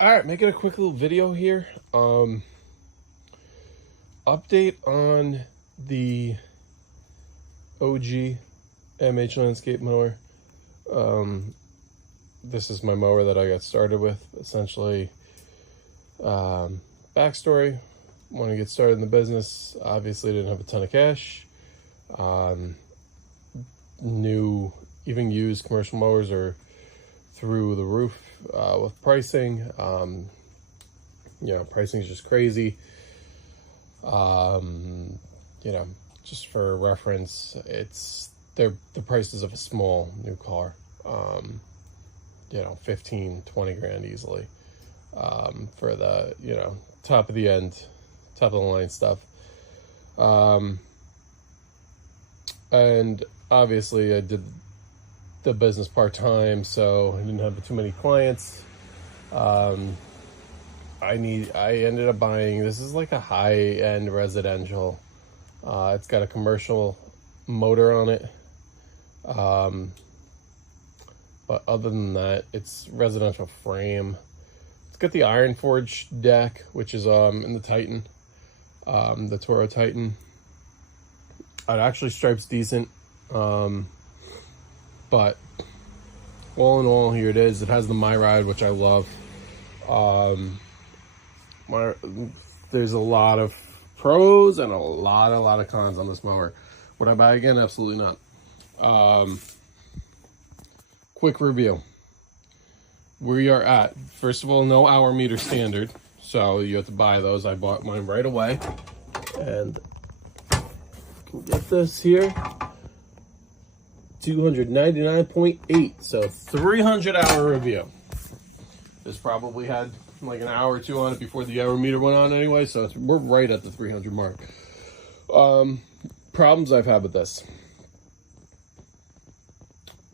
Alright, making a quick little video here. Update on the OG MH landscape mower. This is my mower that I got started with. Essentially, backstory, when I get started in the business, obviously didn't have a ton of cash. New, even used commercial mowers are through the roof with pricing. You know, pricing is just crazy. You know, just for reference, it's the prices of a small new car. You know, 15, 20 grand easily, for the, you know, top of the line stuff. And obviously I did the business part-time, so I didn't have too many clients. I ended up buying, this is like a high-end residential. It's got a commercial motor on it. But other than that, it's residential frame. It's got the iron forged deck, which is in the Titan, the Toro Titan. It actually stripes decent, but all in all, here it is. It has the My Ride, which I love. There's a lot of pros and a lot of cons on this mower. Would I buy again? Absolutely not. Quick review. We are at, first of all, no hour meter standard, so you have to buy those. I bought mine right away, and can get this here, 299.8, so 300-hour review. This probably had like an hour or two on it before the hour meter went on anyway, so we're right at the 300 mark. Problems I've had with this.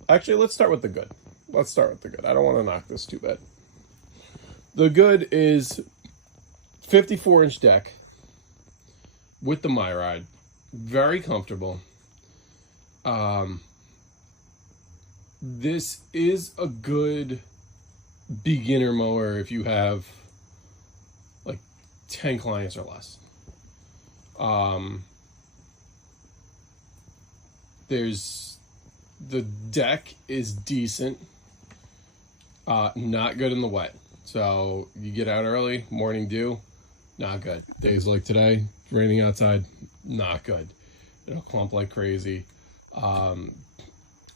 Actually, let's start with the good. I don't want to knock this too bad. The good is 54-inch deck with the My Ride. Very comfortable. This is a good beginner mower if you have like 10 clients or less. The deck is decent, not good in the wet. So you get out early, morning dew, not good. Days like today, raining outside, not good. It'll clump like crazy. I'm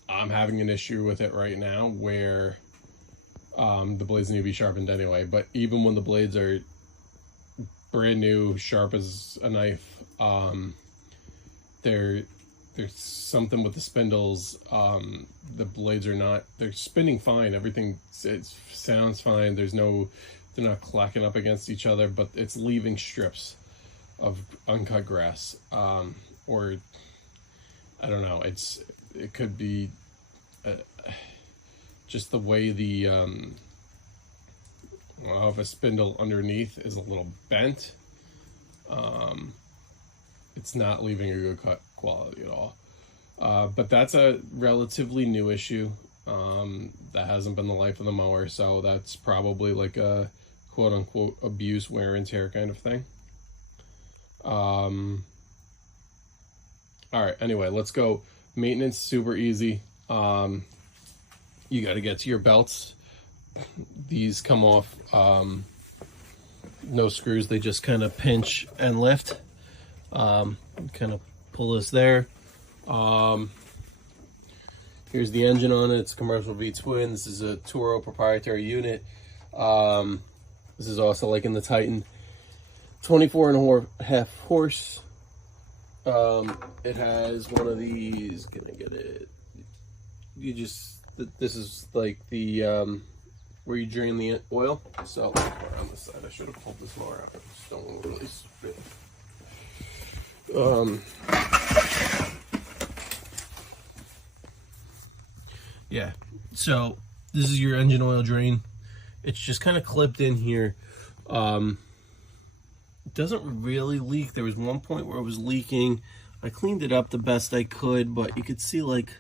having an issue with it right now where the blades need to be sharpened anyway, but even when the blades are brand new, sharp as a knife, there's something with the spindles. The blades are not, they're spinning fine, everything, it sounds fine, they're not clacking up against each other, but it's leaving strips of uncut grass, or I don't know, it could be just the way the of a spindle underneath is a little bent. It's not leaving a good cut quality at all. But that's a relatively new issue. That hasn't been the life of the mower, so that's probably like a quote-unquote abuse, wear and tear kind of thing. All right, anyway, let's go. Maintenance, super easy. You got to get to your belts. These come off, no screws, they just kind of pinch and lift. Kind of pull this there. Here's the engine on it. It's a commercial V twin. This is a Toro proprietary unit. This is also like in the Titan, 24.5 horse. It has one of these. Can I get it? This is like the where you drain the oil. So on this side, I should have pulled this more out. I just don't want to really spin. Yeah, so this is your engine oil drain. It's just kind of clipped in here. It doesn't really leak. There was one point where it was leaking. I cleaned it up the best I could, but you could see like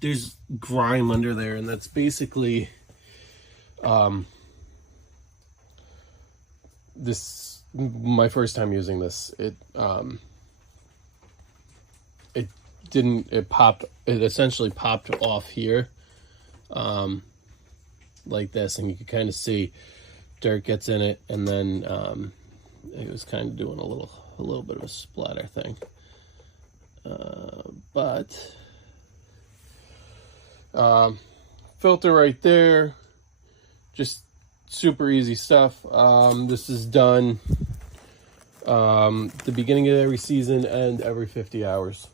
there's grime under there, and that's basically this my first time using this. It essentially popped off here like this, and you can kind of see dirt gets in it, and then it was kind of doing a little bit of a splatter thing, but filter right there, just super easy stuff. This is done the beginning of every season and every 50 hours.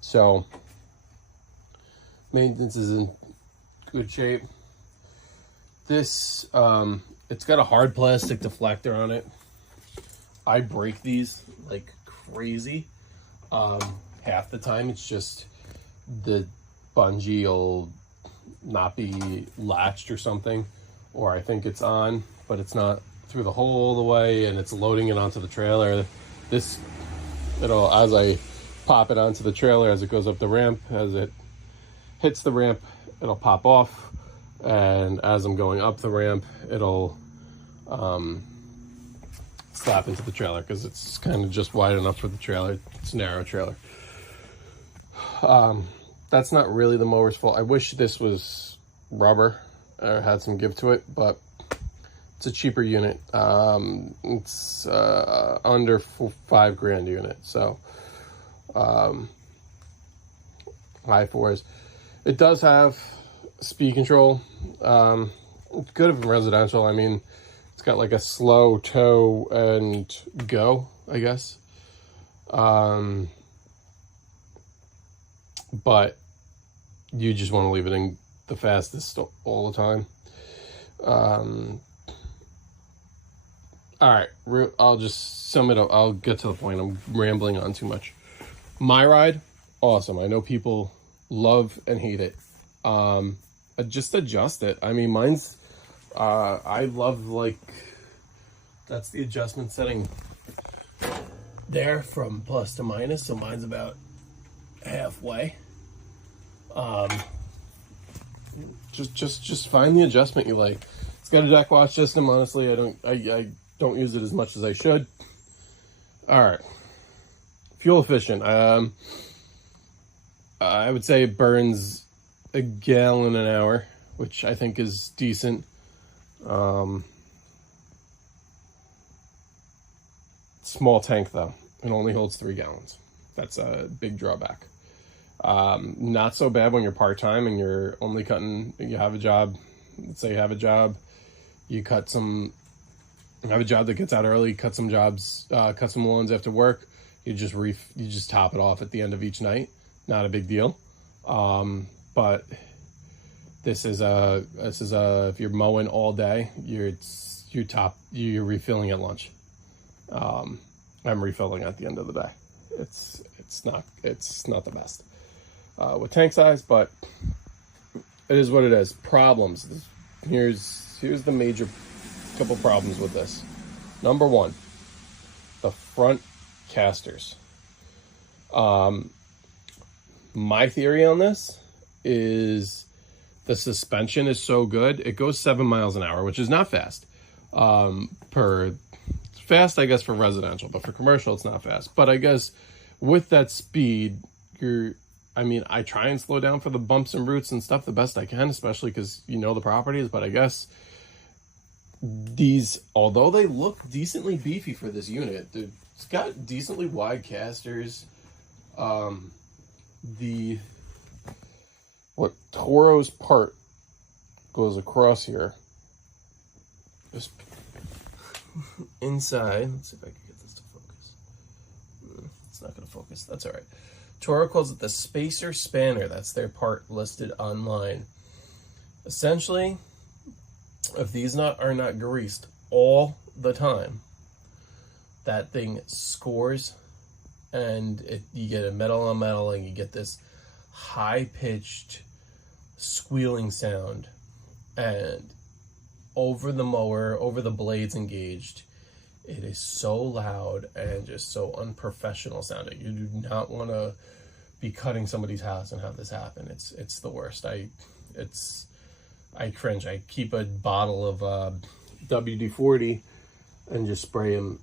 So maintenance is in good shape. This it's got a hard plastic deflector on it. I break these like crazy. Half the time it's just the bungee will not be latched or something, or I think it's on but it's not through the hole all the way, and it's loading it onto the trailer. It'll, as I pop it onto the trailer, as it goes up the ramp, as it hits the ramp, it'll pop off, and as I'm going up the ramp, it'll slap into the trailer, because it's kind of just wide enough for the trailer. It's a narrow trailer. That's not really the mower's fault. I wish this was rubber or had some give to it, but it's a cheaper unit. It's under $5,000 unit, so high fours. It does have speed control. It's good in residential. I mean, it's got like a slow, tow, and go, I guess. But you just want to leave it in the fastest all the time. All right, I'll just sum it up. I'll get to the point. I'm rambling on too much. My ride, awesome. I know people love and hate it. Just adjust it. I mean, mine's, I love, like, that's the adjustment setting there from plus to minus. So mine's about halfway. Just find the adjustment you like. It's got a deck watch system. Honestly, I don't use it as much as I should. All right, fuel efficient. I would say it burns a gallon an hour, which I think is decent. Small tank though. It only holds 3 gallons. That's a big drawback. Not so bad when you're part-time and you're only cutting, you have a job. Let's say you have a job, you have a job that gets out early, cut some jobs, cut some lawns after work. You just top it off at the end of each night. Not a big deal. But this is if you're mowing all day, you're refilling at lunch. I'm refilling at the end of the day. It's not the best with tank size, but it is what it is. Problems. Here's the major couple problems with this. Number one, the front casters. My theory on this is the suspension is so good. It goes 7 miles an hour, which is not fast. Fast, I guess, for residential, but for commercial, it's not fast. But I guess with that speed, I try and slow down for the bumps and roots and stuff the best I can, especially because you know the properties. But I guess these, although they look decently beefy for this unit, it's got decently wide casters. What Toro's part goes across here. Just inside, let's see if I can get this to focus. It's not going to focus. That's all right. Toro calls it the spacer spanner. That's their part listed online. Essentially, if these are not greased all the time, that thing scores, and you get a metal on metal, and you get this high-pitched squealing sound, and over the mower, over the blades engaged, It is so loud and just so unprofessional sounding. You do not want to be cutting somebody's house and have this happen. It's the worst. I cringe. I keep a bottle of WD-40 and just spray them,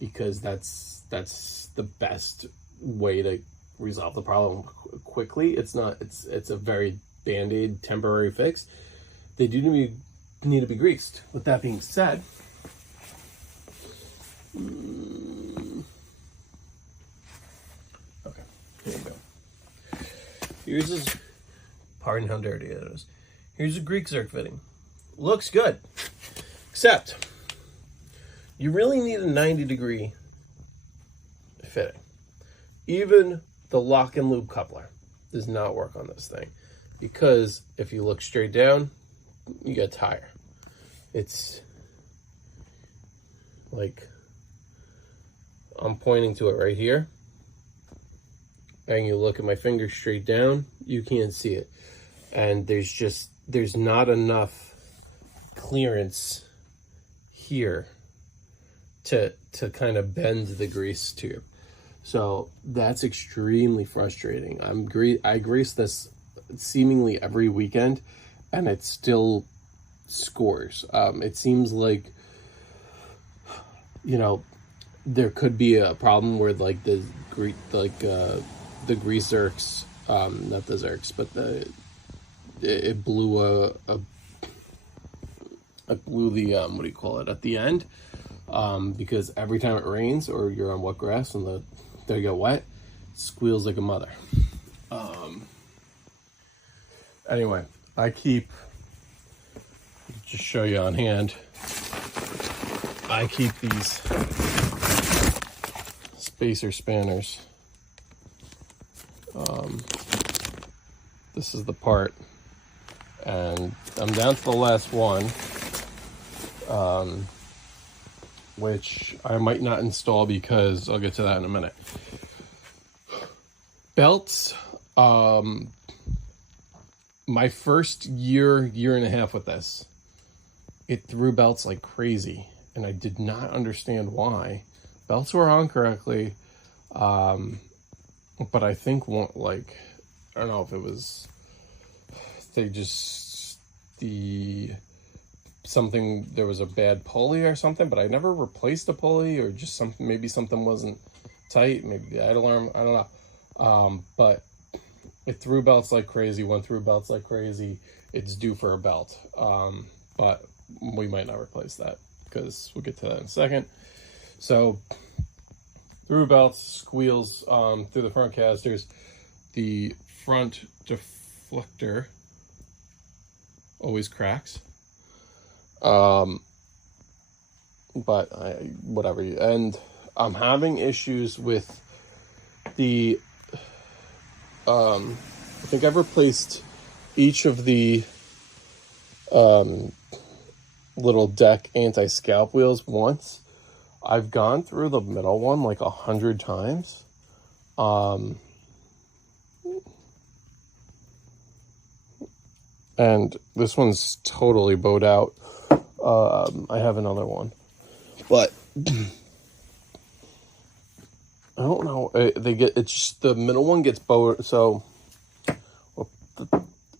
because that's the best way to resolve the problem quickly. It's a very band-aid temporary fix. They do need to be greased. With that being said, okay, here we go. Pardon how dirty it is. Here's a Greek Zerk fitting. Looks good, except you really need a 90-degree fitting. Even the lock and loop coupler does not work on this thing, because if you look straight down, you get tire. It's like, I'm pointing to it right here, and you look at my finger straight down, you can't see it. And there's not enough clearance here to kind of bend the grease tube. So that's extremely frustrating. I grease this seemingly every weekend, and it still scores. It seems like, you know, there could be a problem where like the grease Zerks, not the Zerks, but it blew blew the what do you call it, at the end, because every time it rains or you're on wet grass and they get wet, it squeals like a mother. Anyway, I keep, just show you on hand, I keep these spacer spanners. This is the part, and I'm down to the last one, which I might not install because I'll get to that in a minute. Belts, my first year and a half with this, it threw belts like crazy, and I did not understand why. Belts were on correctly, but I think I don't know if it was, there was a bad pulley or something, but I never replaced a pulley, or just maybe something wasn't tight, maybe the idle arm, I don't know. But it threw belts like crazy, went through belts like crazy. It's due for a belt. But we might not replace that, because we'll get to that in a second. So through belts, squeals through the front casters. The front deflector always cracks. But whatever. And I'm having issues with the, I think I've replaced each of the little deck anti-scalp wheels once. I've gone through the middle one like 100 times. And this one's totally bowed out. I have another one, but I don't know. It's just the middle one gets bowed. So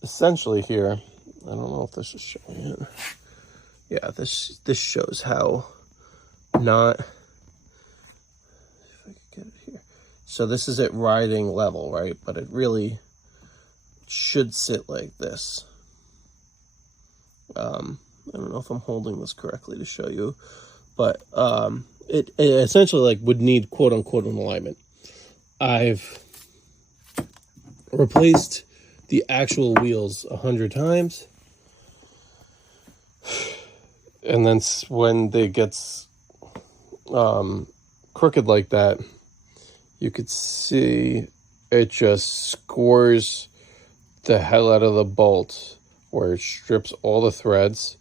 essentially here, I don't know if this is showing it. Yeah, this shows how not, if I could get it here. So this is at riding level, right? But it really should sit like this. I don't know if I'm holding this correctly to show you, but it essentially like would need quote unquote an alignment. I've replaced the actual wheels 100 times, and then when they gets crooked like that, you could see it just scores the hell out of the bolt, where it strips all the threads,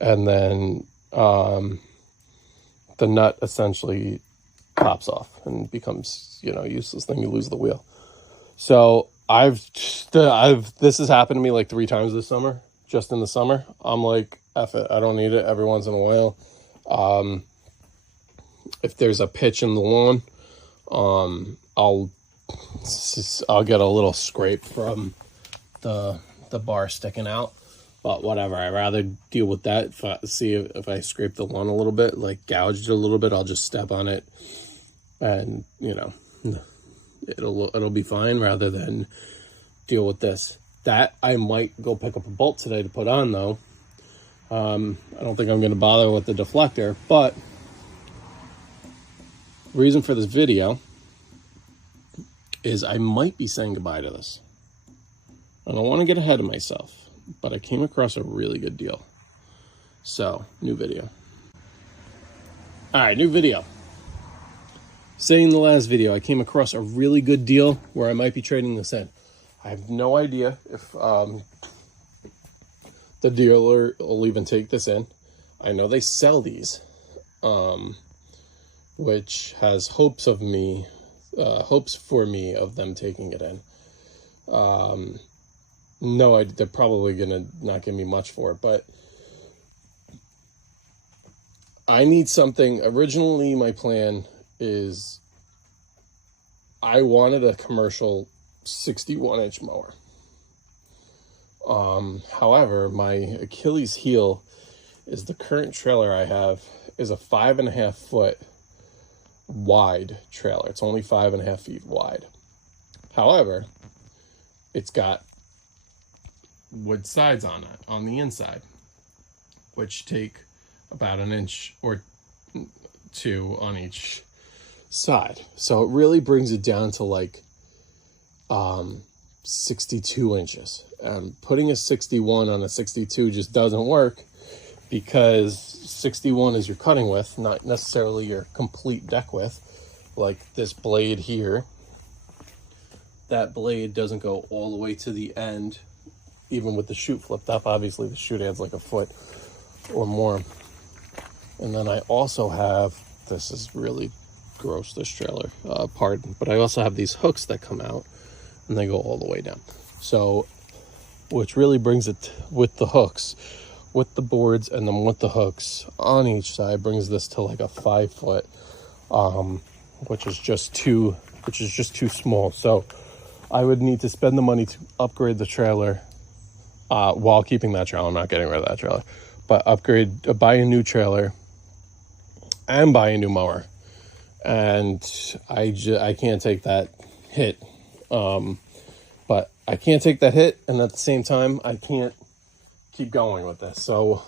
and then the nut essentially pops off and becomes, useless. Then you lose the wheel. So this has happened to me like 3 times this summer, just in the summer. I'm like, F it, I don't need it. Every once in a while, If there's a pitch in the lawn, I'll get a little scrape from the bar sticking out. But whatever, I'd rather deal with that. If I scrape the lawn a little bit, like gouged it a little bit, I'll just step on it, and it'll be fine, rather than deal with this. That I might go pick up a bolt today to put on, though. I don't think I'm going to bother with the deflector, but reason for this video is I might be saying goodbye to this. I don't want to get ahead of myself, but I came across a really good deal. So, new video. All right, new video. Saying in the last video, I came across a really good deal where I might be trading this in. I have no idea if the dealer will even take this in. I know they sell these, which has hopes for me of them taking it in. No, they're probably gonna not give me much for it, but I need something. Originally, my plan is I wanted a commercial 61-inch mower. However, my Achilles heel is the current trailer I have is a 5.5 foot wide trailer. It's only 5.5 feet wide. However, it's got wood sides on it, on the inside, which take about an inch or two on each side. So it really brings it down to like 62 inches. Putting a 61 on a 62 just doesn't work, because 61 is your cutting width, not necessarily your complete deck width. Like this blade here, that blade doesn't go all the way to the end, even with the chute flipped up. Obviously the chute adds like a foot or more. And then I also have, this is really gross, this trailer, pardon, but I also have these hooks that come out and they go all the way down. So, which really brings it with the hooks, with the boards and then with the hooks on each side, brings this to like a 5 foot, which is just too small. So I would need to spend the money to upgrade the trailer, while keeping that trailer. I'm not getting rid of that trailer, but buy a new trailer and buy a new mower. And I can't take that hit. But I can't take that hit, and at the same time, I can't keep going with this. So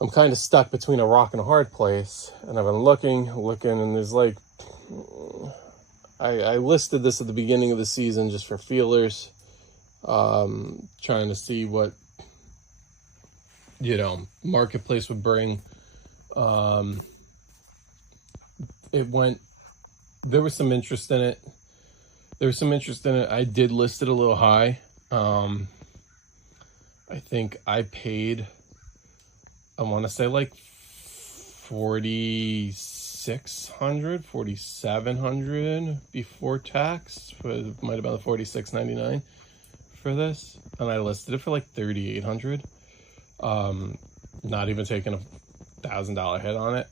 I'm kind of stuck between a rock and a hard place, and I've been looking, and there's like, I listed this at the beginning of the season just for feelers, trying to see what, marketplace would bring. There was some interest in it. I did list it a little high. I think I paid, I want to say like $4,600, $4,700 before tax. It might have been $4,699 for this, and I listed it for like $3,800. Not even taking $1,000 hit on it.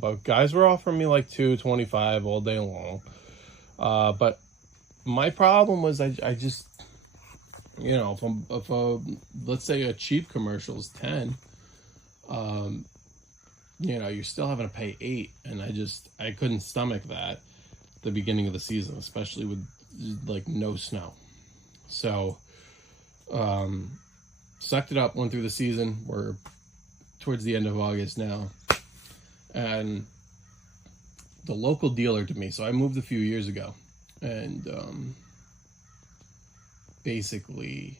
But guys were offering me like $225 all day long. But my problem was I just, if let's say a cheap commercial is 10, you're still having to pay 8, and I couldn't stomach that at the beginning of the season, especially with like no snow. So, sucked it up, went through the season. We're towards the end of August now, and the local dealer to me, so I moved a few years ago, and basically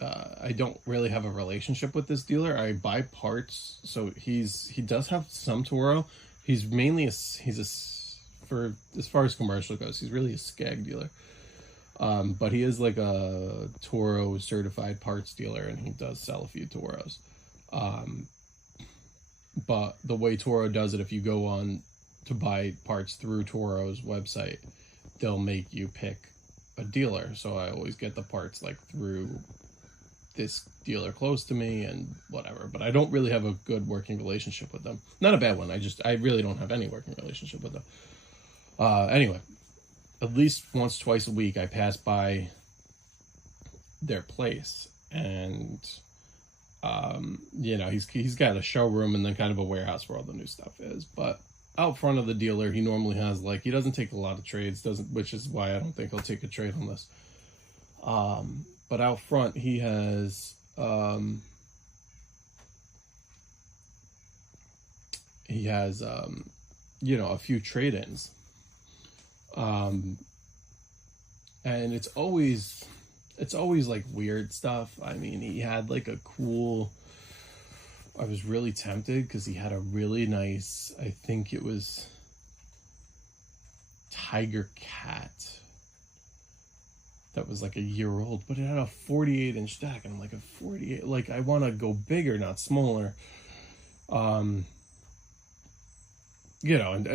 I don't really have a relationship with this dealer. I buy parts, so he does have some Toro. He's mainly for as far as commercial goes, he's really a Skag dealer, but he is like a Toro certified parts dealer, and he does sell a few Toros. But the way Toro does it, if you go on to buy parts through Toro's website, they'll make you pick a dealer. So I always get the parts like through this dealer close to me and whatever, but I don't really have a good working relationship with them. Not a bad one. I really don't have any working relationship with them. Anyway, at least once, twice a week, I pass by their place, and he's got a showroom and then kind of a warehouse where all the new stuff is. But out front of the dealer, he normally has he doesn't take a lot of trades, which is why I don't think he'll take a trade on this. But out front, he has a few trade-ins. And it's always like weird stuff. I mean, he had like a cool, I was really tempted because he had a really nice, I think it was tiger cat that was like a year old, but it had a 48-inch stack, and I'm like, a 48, like I want to go bigger, not smaller. And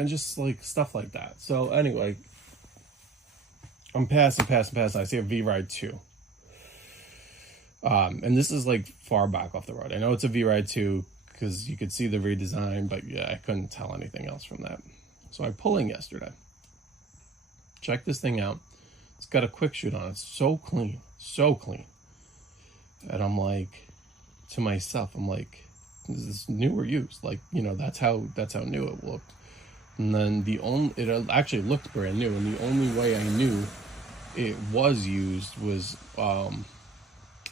just like stuff like that. So anyway, I'm passing. I see a V-Ride 2. And this is like far back off the road. I know it's a V-Ride 2 because you could see the redesign, but yeah, I couldn't tell anything else from that. So I pull in yesterday. Check this thing out. It's got a quick shoot on it. It's so clean. And I'm like, to myself, is this new or used? Like, that's how new it looked. And then it actually looked brand new, and the only way I knew it was used was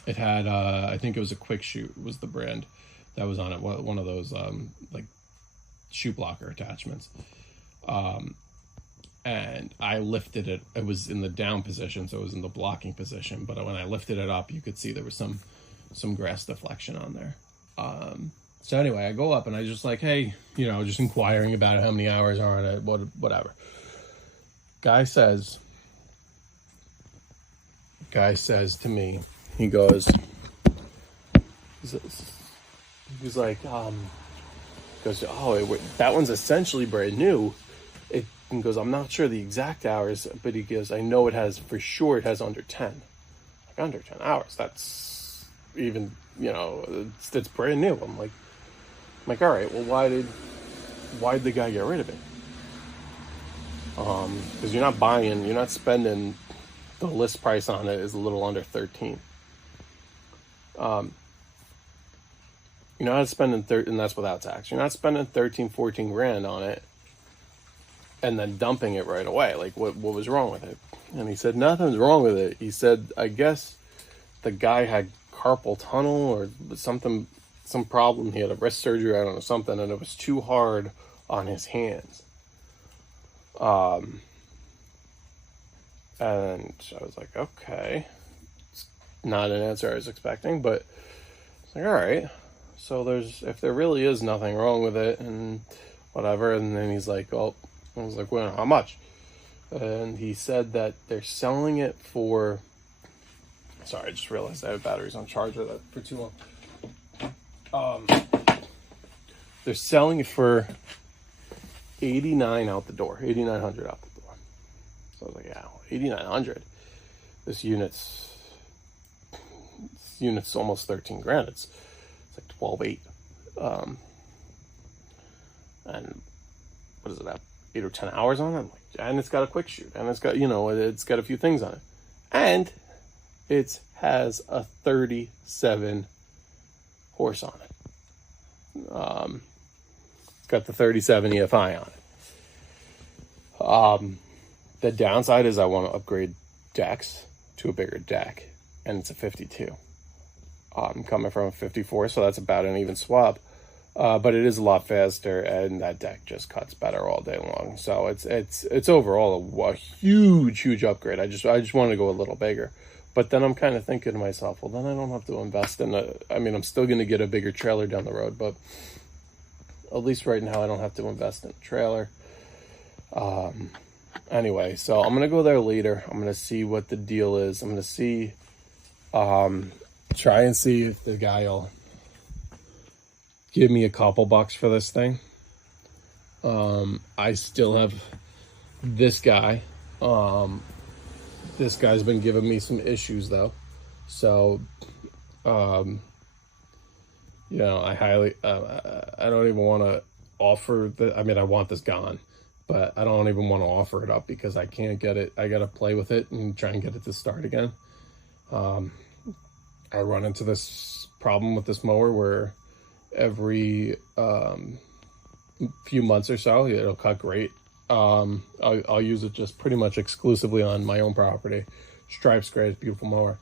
it had I think it was a Quick Shoot was the brand that was on it, one of those like shoe blocker attachments. And I lifted it. It was in the down position, so it was in the blocking position, but when I lifted it up, you could see there was some grass deflection on there. So anyway, I go up and I just like, hey, just inquiring about it, how many hours are on it, whatever. Guy says to me, he's like, oh, that one's essentially brand new. He goes, I'm not sure the exact hours, but he goes, I know it has under 10. Like, under 10 hours, that's even, it's brand new. I'm like, all right, well, why did the guy get rid of it? Because you're not spending, the list price on it is a little under 13. You're not spending and that's without tax. You're not spending 13-14 grand on it and then dumping it right away. Like, what was wrong with it? And he said, nothing's wrong with it. He said, I guess the guy had carpal tunnel or something, some problem. He had a wrist surgery, I don't know, something, and it was too hard on his hands. And I was like, okay. It's not an answer I was expecting, but it's like, all right. So if there really is nothing wrong with it and whatever, and then he's like, oh, I was like, well, how much? And he said that they're selling it for, sorry, I just realized I have batteries on charger for too long. They're selling it for $8,900 out the door. So I was like, yeah, $8,900. This unit's almost 13 grand. It's like 12.8. And what is it, have 8 or 10 hours on it? And it's got a quick shoot, and it's got, it's got a few things on it, and it has a 37 horse on it. It's got the 37 EFI on it. The downside is I want to upgrade decks to a bigger deck, and it's a 52. I'm coming from a 54, so that's about an even swap. But it is a lot faster, and that deck just cuts better all day long. So it's overall a huge upgrade. I just want to go a little bigger. But then I'm kind of thinking to myself, well, then I don't have to invest in I'm still going to get a bigger trailer down the road, but at least right now I don't have to invest in a trailer. Anyway, so I'm going to go there later. I'm going to see what the deal is. I'm going to see, try and see if the guy will give me a couple bucks for this thing. I still have this guy. This guy's been giving me some issues though. So You know, I highly, I don't even want to offer the, I mean, I want this gone, but I don't even want to offer it up because I can't get it. I got to play with it and try and get it to start again. I run into this problem with this mower where every few months or so, it'll cut great. I'll use it just pretty much exclusively on my own property. Stripes great, beautiful mower.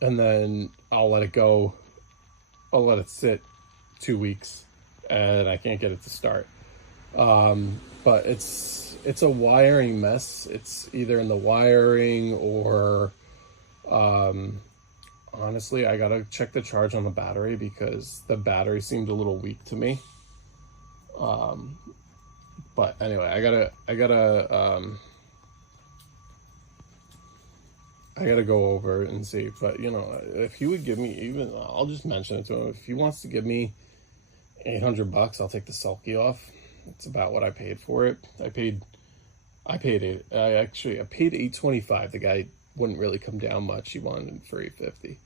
And then I'll let it go. I'll let it sit 2 weeks and I can't get it to start. But it's a wiring mess. It's either in the wiring or, honestly, I gotta check the charge on the battery because the battery seemed a little weak to me. But anyway, I gotta go over and see. But you know, if he would give me, even, I'll just mention it to him. If he wants to give me $800, I'll take the sulky off. It's about what I paid for it. I paid $825. The guy wouldn't really come down much. He wanted for $850.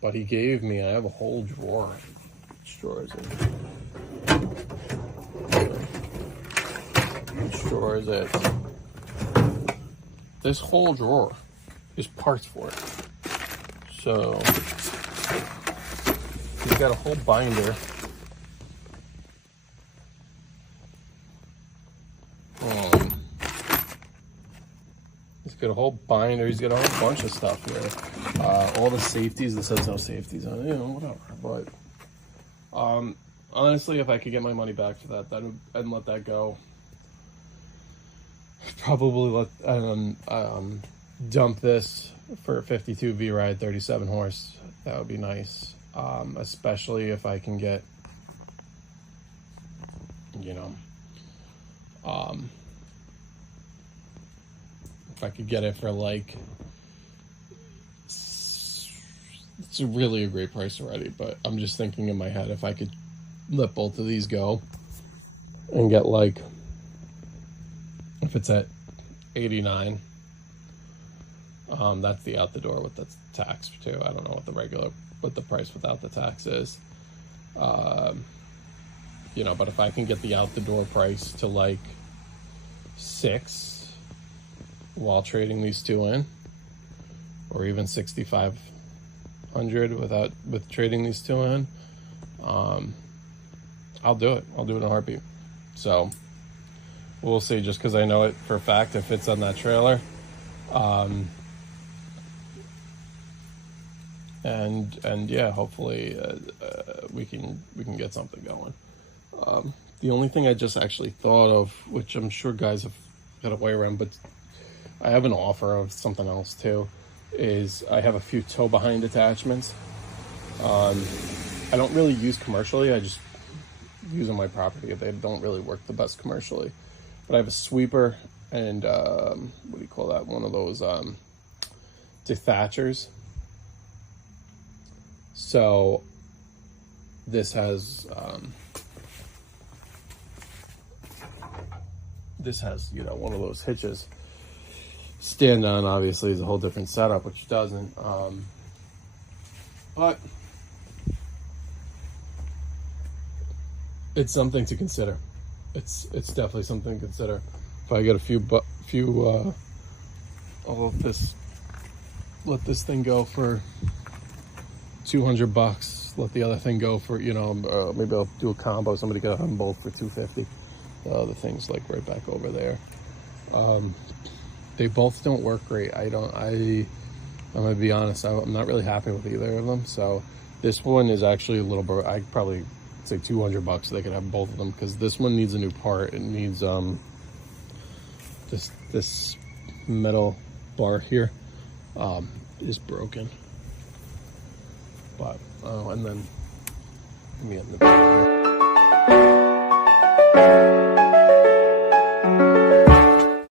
But he gave me, I have a whole drawer. Which drawer is it? Which drawer is it? This whole drawer is parts for it. So he's got a whole binder. He's got a whole binder. He's got a whole bunch of stuff here. All the safeties. This has no safeties on it. You know, whatever. But honestly, if I could get my money back for that, I'd let that go. Probably let dump this for a 52 V-Ride 37 horse. That would be nice, especially if I can get, you know, if I could get it for like, it's really a great price already, but I'm just thinking in my head, if I could let both of these go and get like, if it's at 89, that's the out the door with the tax too. I don't know what the price without the tax is. You know, but if I can get the out the door price to like 6 while trading these two in, or even 6,500 with trading these two in, I'll do it. I'll do it in a heartbeat. So we'll see, just because I know it for a fact if it's on that trailer. And yeah, hopefully we can get something going. The only thing I just actually thought of, which I'm sure guys have got a way around, but I have an offer of something else too, is I have a few tow behind attachments. I don't really use commercially. I just use on my property. They don't really work the best commercially. But I have a sweeper and what do you call that? One of those detachers. So this has you know, one of those hitches. Stand on obviously is a whole different setup, which doesn't. But it's something to consider. It's definitely something to consider. If I get a few I'll let this thing go for $200. Let the other thing go for, you know, maybe I'll do a combo. Somebody could have them both for $250. The other thing's like right back over there. They both don't work great. I'm gonna be honest, I'm not really happy with either of them. So this one is actually a little bit, I'd probably say $200 so they could have both of them, because this one needs a new part. It needs this metal bar here is broken. But and then let me end the video here.